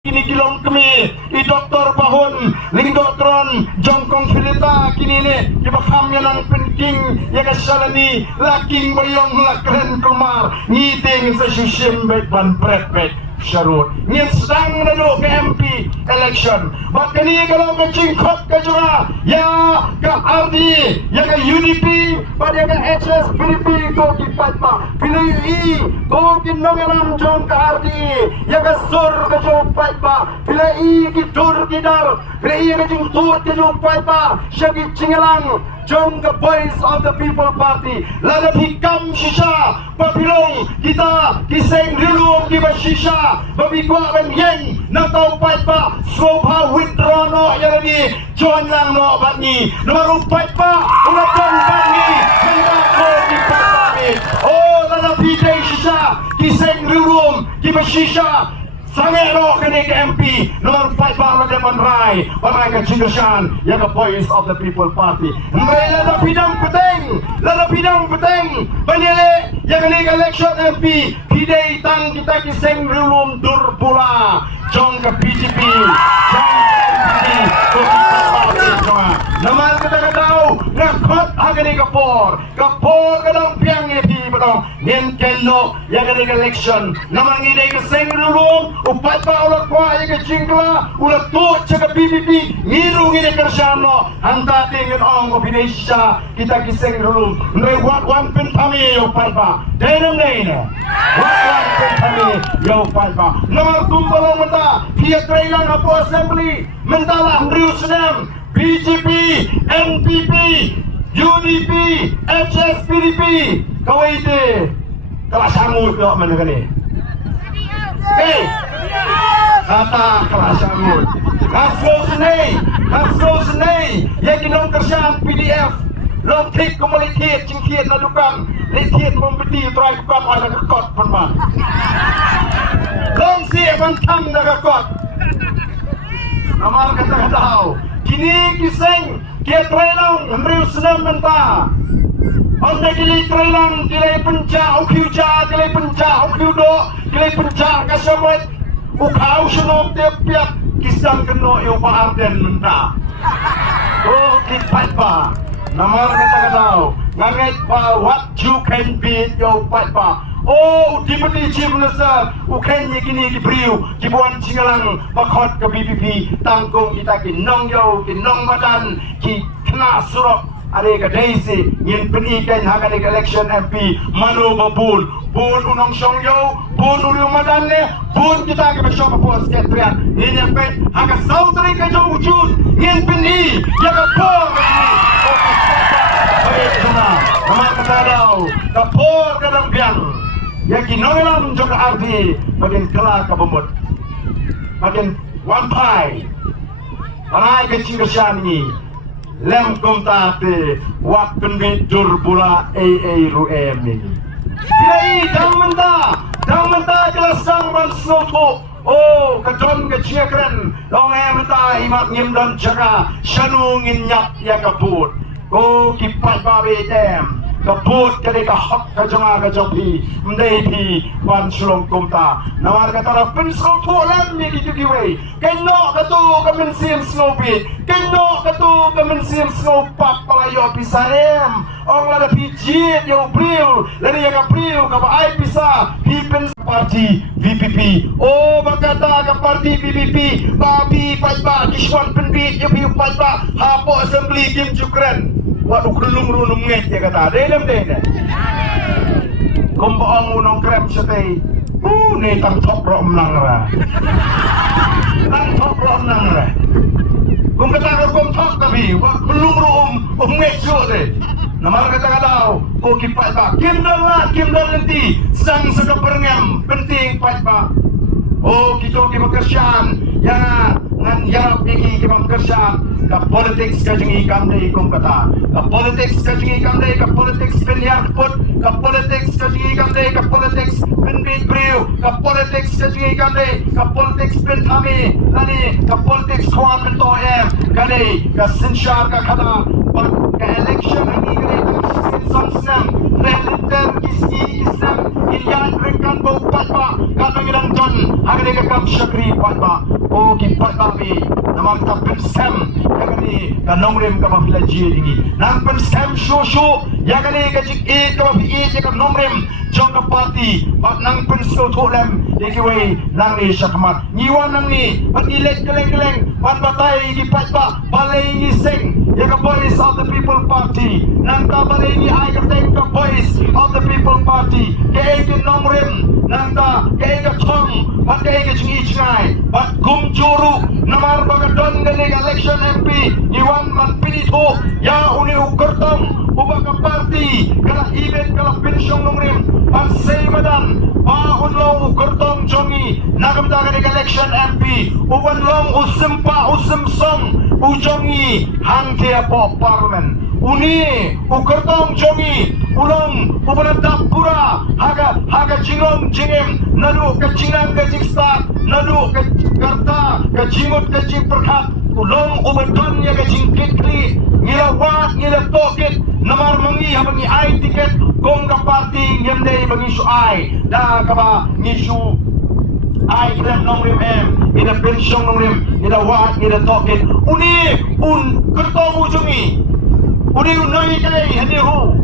kini kilom kami i doktor bahun ling doktoran jongkong filita kini ne kibakam yang penting ya kasalani laking bayong lakren kumar ngiting sa susim baik ban pret baik syarut ngin sedang nado ke MP election bak kini kalau ke cingkot ke juga ya ke RD ya ke UDP pada ke HS PDP ko kipat pa pilih I ko kinongelam jong ke RD ya ke sur ke jong pat pa pilih I kitur kidar pilih I ke jing tur ke jong pat pa syagi cingelang jong ke Voice of the People Party lada hikam shisha papilong kita kiseng rilung di shisha babikwa ben yen na tau pat pa slopa withdraw no yang ni join lang no bat ni nomor pat pa una join bat ni handa ko di pat pa ni oh lada pidai shisha kiseng rilung di shisha sangat no kini ke MP nomor 5 para depan rai para ke Cinggashan yang ke Voice of the People Party mereka lada bidang penting banyak yang kini ke election MP pidai tang kita kiseng rilum dur pula jong ke BJP jong ke NPP nomor kita tahu ngakot agani kapor kadang piang ngepi betong ngen kenno yang kini ke election nomor ngide kiseng rilum upat pa ulat kwa yang ke Cingkla ulat tu cakap BBP ngiru ngide kerjano hanta tingin ong opinesa kita kiseng rilum nre wan pentami upat pa denam dene wan pentami upat pa nomor tumbalong menta pia trailang apo assembly mentalah ngriu senam BJP, NPP, UDP, HS, PDP kau itu kelas sangut kau mana kini hey kata kelas sangut Haslo senai yang kinong kerjaan PDF long tik komunitas cingkiat ladukan letiat membeti try bukan ada kekot penman long si bantam dah kekot nomor kata tahu kini kiseng kia trailang meriu senam menta anda kili trailang kili penca ukiuja kili penca ukiudo kili penca kasamait ukau senom tiap-tiap kisang keno iyo paarden menta oh kipat pa nomor kata tahu ngangit pa what you can be iyo pat pa oh Deputy Chief Minister ukenya kini kibriu kibuan Cingalang bakot ke BBP tanggung kita kinong yo kinong badan ki kena surok ada ke daisy ngin penikan haga ke election MP manu babun bun unong song yo bun uriu madan le bun kita ke besok pos ketrian ngin yang pet haga sautri ke jong wujud ngin peni ya ke por nama kata dau kapor kadang biang yang kinongelam juga arti bagian kelak kabumut bagian wampai parai ke Cinggashan ni lem komtate wakun bidur pula ruem ni pilai dang menta jelas dang ban sloto oh kadon ke Cingakren long menta imat ngim dan jaga shanu nginyak ya kaput oh kipat babe dem kaput ketika hak kajanga kajopi mdei wan sulong kumta nawar katara pensol tolam ni dijugiwe kenno katu kamensim snobi kenno katu kamensim snopap palayo pisarem ong lada pijit yo priu lari ya priu ka ai pisa hipen party VPP oh bakata ka party VPP babi pajba kiswan penbit yo piu pajba hapo assembly kim jukren waduh kelung-kelung nget ya kata dalam deh kumbaong unong krem setay nih tang top ro menang ra kum kata kum top tapi wak kelung-kelung nget so deh nama kata tau oh kipat ba kim dal nanti sang sekeperngem penting pat ba oh kita bekerjaan ya ngan yarap iki kita bekerjaan ka politics ka jengi kamde kum kata ka politics ka jengi kamde ka politics penyar put ka politics ka jengi kamde ka politics penbit priu ka politics ka jengi kamde ka politics pentami lani ka politics kwan mento kane ka sinshar ka kada ka election ani kane ka samsam reliter kiski isam Ilian ringkan bau patba kata ngilang ton hari ke kam syakri patba o ki patba bi nama kita pensem ya kani kanong rem ka mafila ji dingi nang pensem shushu ya kani ka jik e ka mafi e ka nong rem jong ka party bat nang penso tholem ekiwe nang ni syakmat ngiwan nang ni bat ilek keleng-keleng bat batai ki patba balai ni sing ya ka voice of the people party nang ka balai ni ai ka teng ka voice of the people party ke ke nong rem nang ta ke ke thong bat ke ke chingi chingai bat gum juru namar bagadon gani election MP iwan man pinito ya uni ukurtong ubaka party kala event kala pension nong rem bat say madan ba unlong ukurtong jongi nagamda gani election MP uwan long usimpa usimsong ujongi hangke po parliament uni ukurtong jongi ulong ubanadap pura haga jingom jingem nalu ke jingang ke jingsta nalu ke karta ke jimut ke jimperkat ulong ubadon ya ke jingkitli ngilawat ngilatokit namar mangi habangi ai tiket kong ka party ngemdei bangi su ai da kaba ngisu ai krem nong rim em ina pension nong rim ina wat ina tokit uni un kertong ujungi uni unai kai hanihu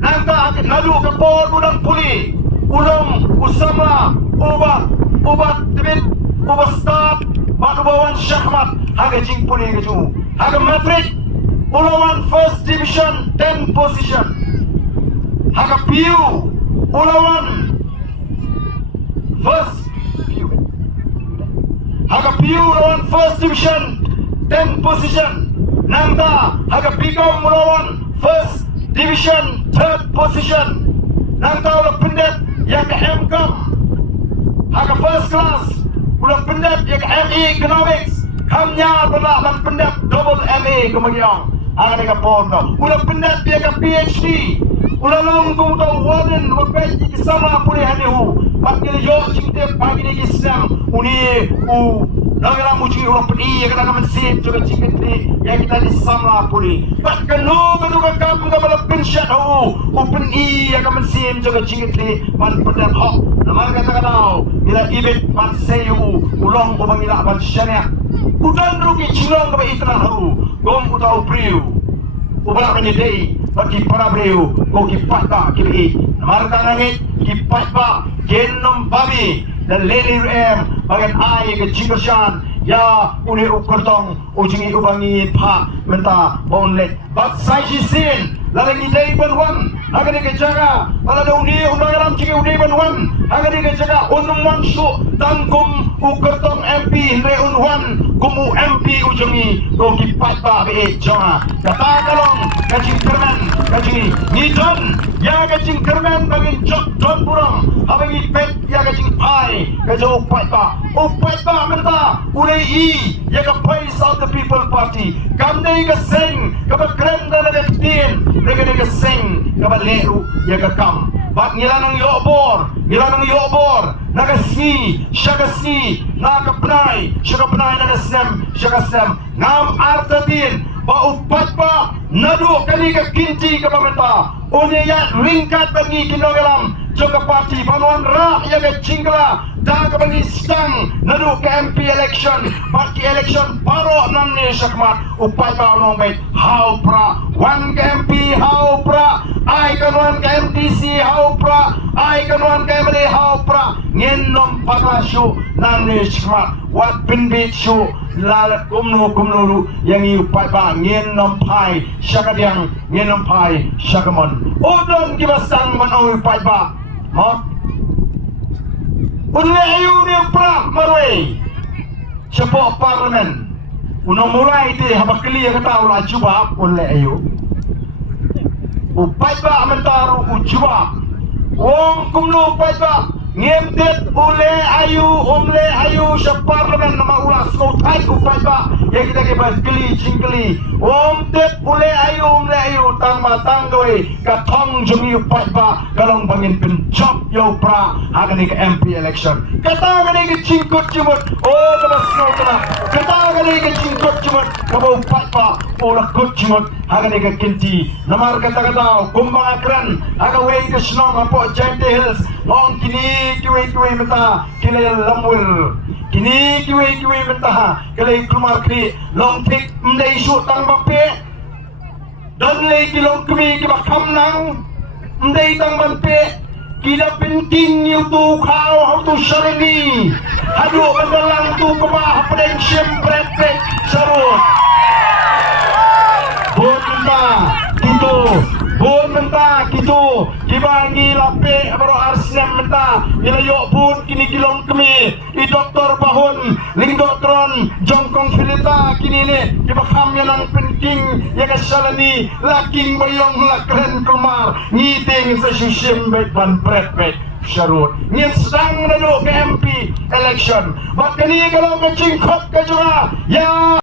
nangka nalu ke por udang puli ulong usama ubat tibit ubat start bawan syahmat haga jing puli ke ju haga matric ulawan first division 10 position haga piu ulawan first haga piu ulawan first division 10 position nangka haga bigom ulawan first division 3rd position nangka ulah pendet yang ke MCOM haga first class ulah pendet yang ke ME economics kamnya pula man pendet double MA kemagiang haga nega porno ulah pendet yang ke PhD ulah longkong tau warden wabet di sama pulih hanihu pakil yo cingte pagi ni kisam uni nagaram uji ulah peni yang kena mensin juga cingte yang kita di sama pulih bahkan lu keduga kamu kabala pensyat open yang kena mensin juga cingte man pendet hok nama kata kau bila ibit man sayu ulong ubang ila ban syariah udan rugi cilong kaba itran gom utau priu ubang menyedai bagi para beliau ko kipata kili namarta ngit kipata genom babi dan leli em bagian ai ke jingoshan ya uni ukurtong ujingi ubangi pa menta bonlet bat sai sin lalang idai banwan agar ke jaga ala da uni unagaram cigi uni banwan agar ke jaga unum wansu tangkum ukurtong MP re unwan kumu MP ujungi ko kipata be jonga kata kalong kajing kerman kajing nidon ya kajing kerman bagin jok don burong abangi pet ya kajing pai kajo upata menta ulei ya ka voice of the people party kamne ka sing ka bakrenda na tin rega ka sing ka baleru ya ka kam bat ngilanang yobor nagasni syakasni nakapnai syakapnai nagasnem ngam artatin ba upat ba nadu kali ka kinti ka pamenta unya ya ringkat bagi kilogram joka party banuan ra ya ka cingla da ka bagi stang nadu ka MP election baki election paro nan ni syakmat upat ba nong bet how pra one ka MP how pra ai kanuan ka MTC how pra ai kanuan ka MLA how pra ngenom patasyo nan ni syakmat wat pinbit syo lalat kumnu yang iupai ba ngenom pai syakadiang ngenom pai syakamon udon kibasang man ang iupai ba ha unle ayu ni pra marway siapa parlimen unong mulai ti habakli kata ula juba unle ayu upai ba amentaru ujuba wong kumnu upai ba ngemtet ule ayu sa parlimen nama ula mas ngau thai upai ba ya kita ke ba keli chingkeli tep ule ayu tang ma tang doi ka thong jumi upai ba kalong bangin pin chop yo pra hagani ke MP election kata gani ke chingkut chimut ka bas ngau tana kata gani ke chingkut chimut ka ba upai ba ora kut chimut hagani ke kinti namar kata kumbang akran aga wei ke snong apo Jante Hills ngong kini kiwe meta kile lamwil kini kiwe meta kile kumar kri long tik mdei su tang bape dan le kilong kumi kiba kam nang mdei tang bape kila pinting yu tu khao hau tu sarani hadu bandalang tu kaba hapden siem brek sarut Bon menta gitu dibangi lape baru arsnem menta ilayo pun kini kilong kemi I doktor bahun ling doktron jongkong filita kini ne kibakam yang penting ya kasalani laking bayong lakren kumar ngiting sa susim bet ban prepet syarut ngin sedang nado ke MP election bak kini kalau kecingkot ke juga ya